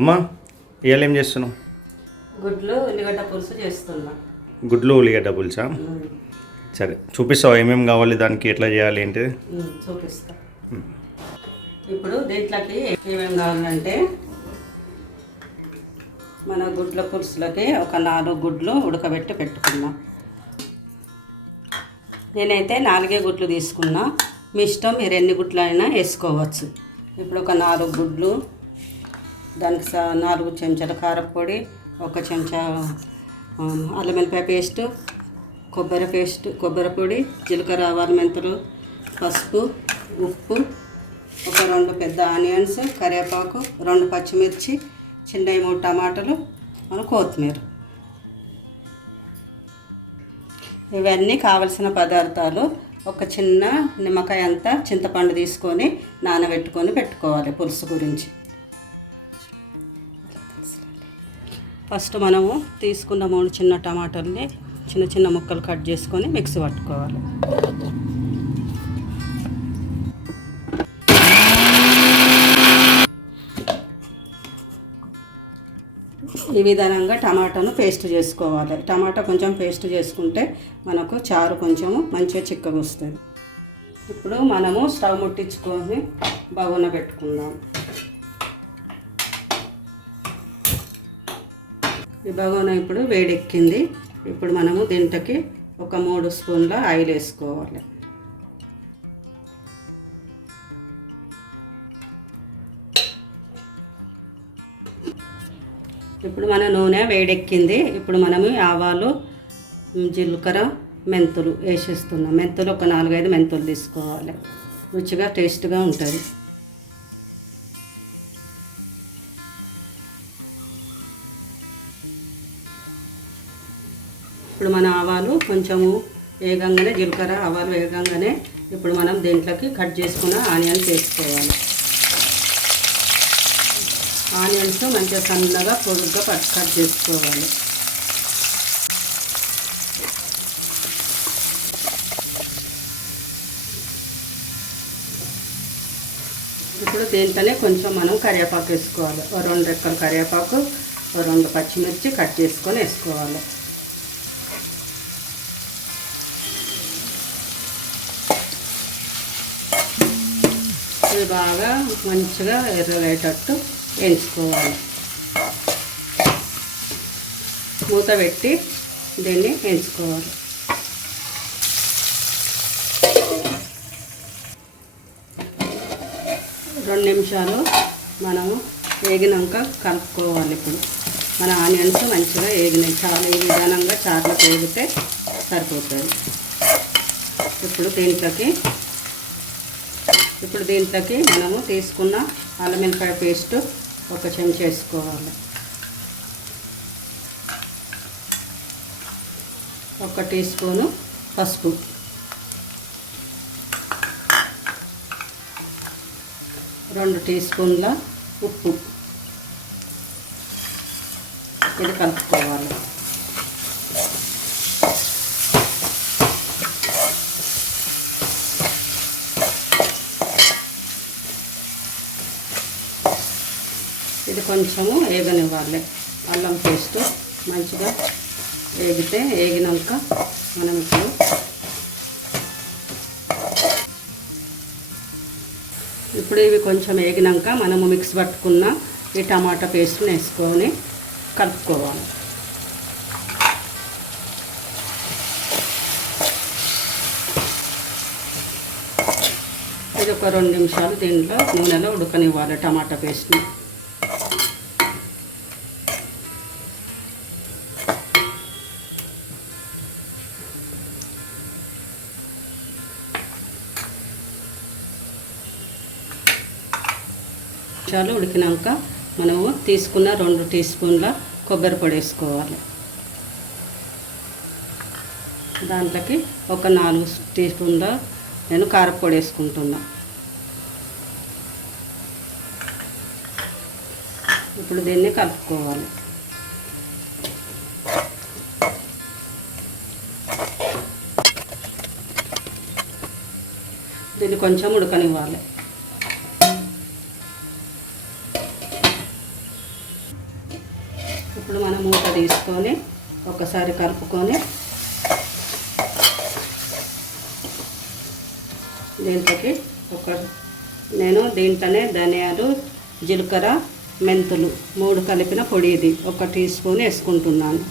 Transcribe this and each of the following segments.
అమ్మా, ఇవాళ ఏం చేస్తున్నావు? గుడ్లు ఉల్లిగడ్డ పులుసు చేస్తున్నా. గుడ్లు ఉల్లిగడ్డ పులుసా? సరే, చూపిస్తావు ఏమేమి కావాలి దానికి, ఎట్లా చేయాలి ఏంటి? చూపిస్తా. ఇప్పుడు దీంట్లోకి ఏమేమి కావాలంటే మన గుడ్ల పులుసులకి ఒక 4 గుడ్లు ఉడకబెట్టి పెట్టుకున్నా. నేనైతే 4 గుడ్లు తీసుకున్నా. మీ ఇష్టం, మీరు ఎన్ని గుడ్లు అయినా వేసుకోవచ్చు. ఇప్పుడు ఒక 4 గుడ్లు, దానికి 4 చెంచాల కారపొడి, 1 చెంచా అల్లం వెల్లిపాయ పేస్టు, కొబ్బరి పొడి, జీలకర్ర, ఆవాలు, మెంతులు, పసుపు, ఉప్పు, ఒక 2 పెద్ద ఆనియన్స్, కరివేపాకు, 2 పచ్చిమిర్చి, చిన్నవి 3 టమాటాలు, కొత్తిమీర. ఇవన్నీ కావలసిన పదార్థాలు. ఒక చిన్న నిమ్మకాయ అంతా చింతపండు తీసుకొని నానబెట్టుకొని పెట్టుకోవాలి పులుసు గురించి. ఫస్ట్ మనము తీసుకున్న 3 చిన్న టమాటాలని చిన్న చిన్న ముక్కలు కట్ చేసుకొని మిక్సీ పట్టుకోవాలి. ఈ విధానంగా టమాటాను పేస్ట్ చేసుకోవాలి. టమాటా కొంచెం పేస్ట్ చేసుకుంటే మనకు చారు కొంచెము మంచిగా చిక్కగా వస్తుంది. ఇప్పుడు మనము స్టవ్ ముట్టించుకొని బగోన పెట్టుకుందాం. ఈ బగోన ఇప్పుడు వేడెక్కింది. ఇప్పుడు మనము దీంట్లోకి ఒక 3 స్పూన్ల ఆయిల్ వేసుకోవాలి. ఇప్పుడు మన నూనె వేడెక్కింది. ఇప్పుడు మనము ఆవాలు, జీలకర్ర, మెంతులు వేసేస్తున్నాం. మెంతులు ఒక 4-5 మెంతులు తీసుకోవాలి. రుచిగా టేస్ట్గా ఉంటుంది. ఇప్పుడు మన ఆవాలు కొంచెము వేగంగానే, జీలకర్ర ఆవాలు వేగంగానే ఇప్పుడు మనం దీంట్లోకి కట్ చేసుకున్న ఆనియన్స్ వేసుకోవాలి. ఆనియన్స్ మంచిగా సన్నగా పొడుగ్గా కట్ చేసుకోవాలి. ఇప్పుడు దీంట్లోనే కొంచెం మనం కరివేపాకు వేసుకోవాలి. 2 రెక్కల కరివేపాకు, 2 పచ్చిమిర్చి కట్ చేసుకొని వేసుకోవాలి. ఇది బాగా మంచిగా ఎర్రగయ్యేటట్టు వేయించుకోవాలి. మూత పెట్టి దీన్ని వేయించుకోవాలి. రెండు నిమిషాలు మనము వేగినాక కలుపుకోవాలి. ఇప్పుడు మన ఆనియన్స్ మంచిగా వేగినాయి. చాలా ఈ విధానంగా చారులో వేగితే సరిపోతుంది. ఇప్పుడు దీంట్లోకి మనము తీసుకున్న అల్లం వెల్లిపాయ పేస్ట్ 1 చెంచా వేసుకోవాలి. 1 టీ స్పూను పసుపు, 2 టీ స్పూన్ల ఉప్పు. ఇది కలుపుకోవాలి. ఇది కొంచెము వేగనివ్వాలి. అల్లం పేస్ట్ మంచిగా వేగినాక మనం ఇప్పుడు ఇవి కొంచెం వేగినాక మనము మిక్స్ పట్టుకున్న ఈ టమాటా పేస్ట్ని వేసుకొని కలుపుకోవాలి. ఇది ఒక 2 నిమిషాలు దీంట్లో నూనెలో ఉడకనివ్వాలి టమాటా పేస్ట్ని. నిమిషాలు ఉడికినాక మనము తీసుకున్న 2 టీ స్పూన్ల కొబ్బరి పొడి వేసుకోవాలి. దాంట్లోకి ఒక 4 టీ స్పూన్ల నేను కారపొడి వేసుకుంటున్నా. ఇప్పుడు దీన్ని కలుపుకోవాలి. దీన్ని కొంచెం ఉడకనివ్వాలి. ఇప్పుడు మనం మూత తీసుకొని ఒకసారి కలుపుకొని దీంట్లోకి నేను దీంట్లోనే ధనియాలు, జీలకర్ర, మెంతులు 3 కలిపిన పొడి ఇది 1 టీ స్పూన్ వేసుకుంటున్నాను.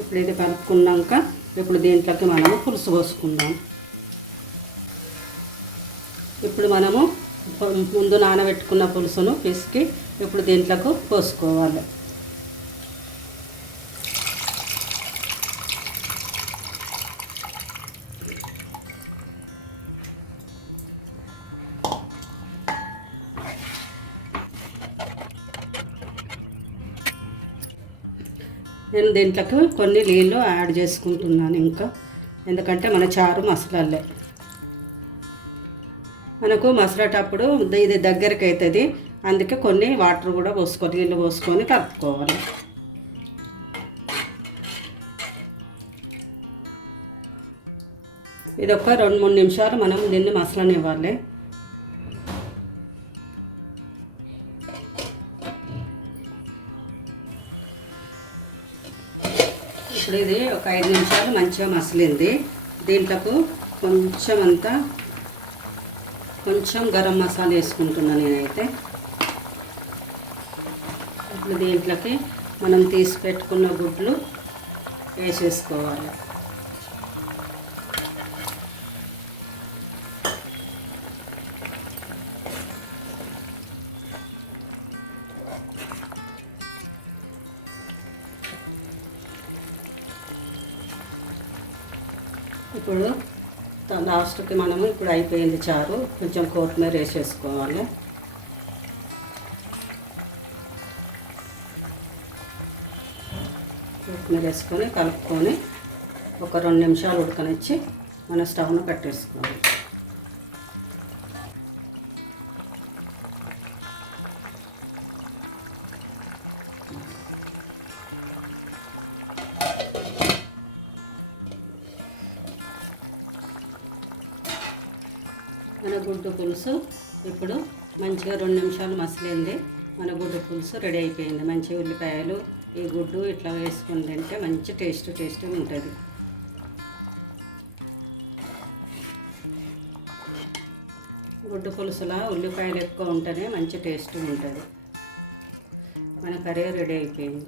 ఇప్పుడు ఇది కలుపుకున్నాక ఇప్పుడు దీంట్లోకి మనము పులుసు పోసుకుందాం. ఇప్పుడు మనము ముందు నానబెట్టుకున్న పులుసును పిసికి ఇప్పుడు దీంట్లోకి పోసుకోవాలి. నేను దీంట్లోకి కొన్ని నీళ్ళు యాడ్ చేసుకుంటున్నాను ఇంకా, ఎందుకంటే మన చారు మసలాలే. మనకు మసలేటప్పుడు ఇది దగ్గరికి అవుతుంది, అందుకే కొన్ని వాటర్ కూడా పోసుకొని నీళ్ళు పోసుకొని కలుపుకోవాలి. ఇది ఒక 2-3 నిమిషాలు మనం దీన్ని మసలనివ్వాలి. ఇప్పుడు ఇది ఒక 5 నిమిషాలు మంచిగా మసలింది. దీంట్లోకి కొంచెం గరం మసాలా వేసుకుంటున్నాను నేనైతే. ఇప్పుడు దీంట్లోకి మనం తీసి పెట్టుకున్న గుడ్లు వేసేసుకోవాలి. ఇప్పుడు లాస్ట్కి మనము ఇప్పుడు అయిపోయింది చారు, కొంచెం కొత్తిమీర వేసేసుకోవాలి. కొత్తిమీర వేసుకొని కలుపుకొని ఒక 2 నిమిషాలు ఉడకనిచ్చి మన స్టవ్ను పెట్టేసుకోవాలి. మన గుడ్డు పులుసు ఇప్పుడు మంచిగా 2 నిమిషాలు మసలింది. మన గుడ్డు పులుసు రెడీ అయిపోయింది. మంచి ఉల్లిపాయలు ఈ గుడ్డు ఇట్లా వేసుకొని తింటే మంచి టేస్ట్గా ఉంటుంది. గుడ్డు పులుసులా ఉల్లిపాయలు ఎక్కువ ఉంటేనే మంచి టేస్ట్ ఉంటుంది. మన కర్రీ రెడీ అయిపోయింది.